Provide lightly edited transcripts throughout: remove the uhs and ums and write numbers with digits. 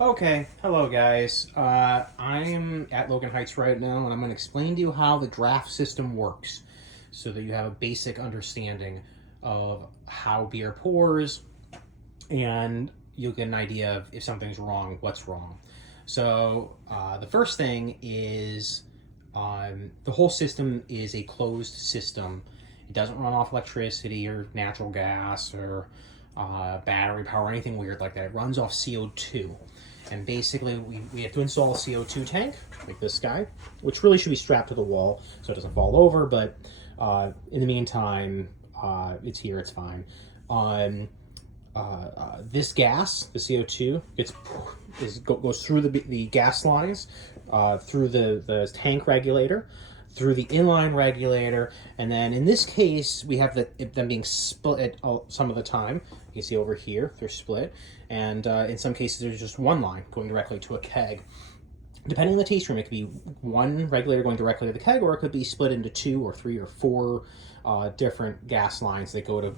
Okay, hello guys. I'm at Logan Heights right now, and I'm going to explain to you how the draft system works so that you have a basic understanding of how beer pours, and you'll get an idea of if something's wrong, what's wrong. So the first thing is the whole system is a closed system. It doesn't run off electricity or natural gas or battery power or anything weird like that. It runs off CO2. And basically, we have to install a CO2 tank, like this guy, which really should be strapped to the wall so it doesn't fall over, but in the meantime, it's here, it's fine. This gas, the CO2, goes through the gas lines, through the tank regulator, through the inline regulator, and then in this case, we have them being split some of the time. You can see over here, they're split, and in some cases, there's just one line going directly to a keg. Depending on the taste room, it could be one regulator going directly to the keg, or it could be split into 2 or 3 or 4 different gas lines that go to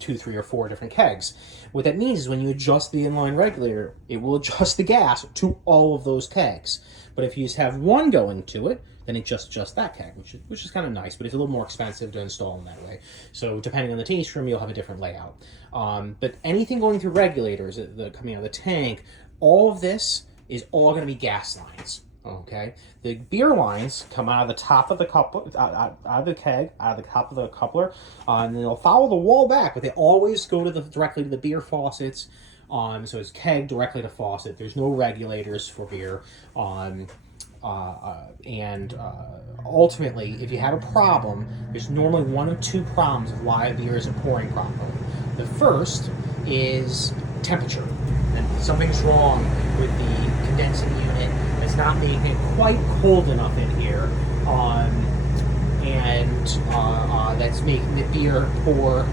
2, 3, or 4 different kegs. What that means is when you adjust the inline regulator, it will adjust the gas to all of those kegs. But if you just have one going to it, then it just adjusts that keg, which is kind of nice, but it's a little more expensive to install in that way. So depending on the taste room, you'll have a different layout. But anything going through regulators, coming out of the tank, all of this is all going to be gas lines. Okay, the beer lines come out of the top of the coupler, out of the keg, out of the top of the coupler, and they'll follow the wall back, but they always go to directly to the beer faucets. So it's keg directly to faucet. There's no regulators for beer. Ultimately, if you have a problem, there's normally one of 2 problems of why a beer isn't pouring properly. The first is temperature, and something's wrong with the condensing unit. It's not making it quite cold enough in here, and that's making the beer pour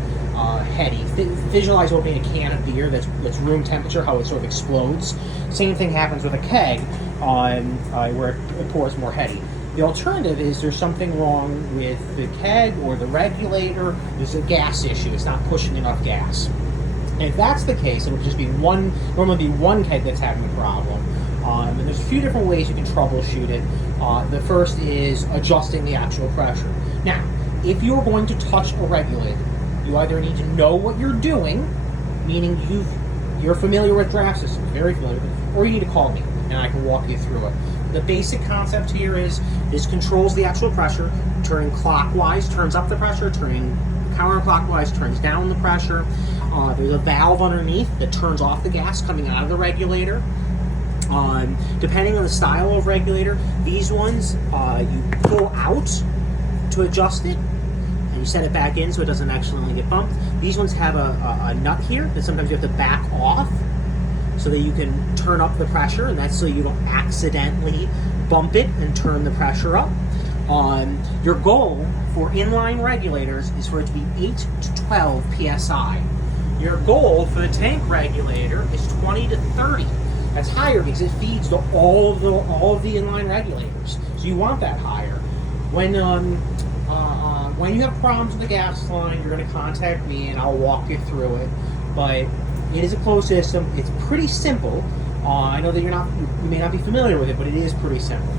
heady. Visualize opening a can of beer that's room temperature, how it sort of explodes. Same thing happens with a keg where it pours more heady. The alternative is there's something wrong with the keg or the regulator. There's a gas issue. It's not pushing enough gas. And if that's the case, it'll just be normally be one keg that's having a problem. And there's a few different ways you can troubleshoot it. The first is adjusting the actual pressure. Now, if you're going to touch a regulator, you either need to know what you're doing, meaning you're familiar with draft systems, very familiar with it, or you need to call me, and I can walk you through it. The basic concept here is this controls the actual pressure. Turning clockwise turns up the pressure, turning counterclockwise turns down the pressure. There's a valve underneath that turns off the gas coming out of the regulator. Depending on the style of regulator, these ones you pull out to adjust it, and you set it back in so it doesn't accidentally get bumped. These ones have a nut here that sometimes you have to back off so that you can turn up the pressure, and that's so you don't accidentally bump it and turn the pressure up. Your goal for inline regulators is for it to be 8 to 12 psi. Your goal for the tank regulator is 20 to 30. That's higher because it feeds to all of the inline regulators. So you want that higher. When you have problems with the gas line, you're going to contact me and I'll walk you through it. But it is a closed system. It's pretty simple. I know that you may not be familiar with it, but it is pretty simple.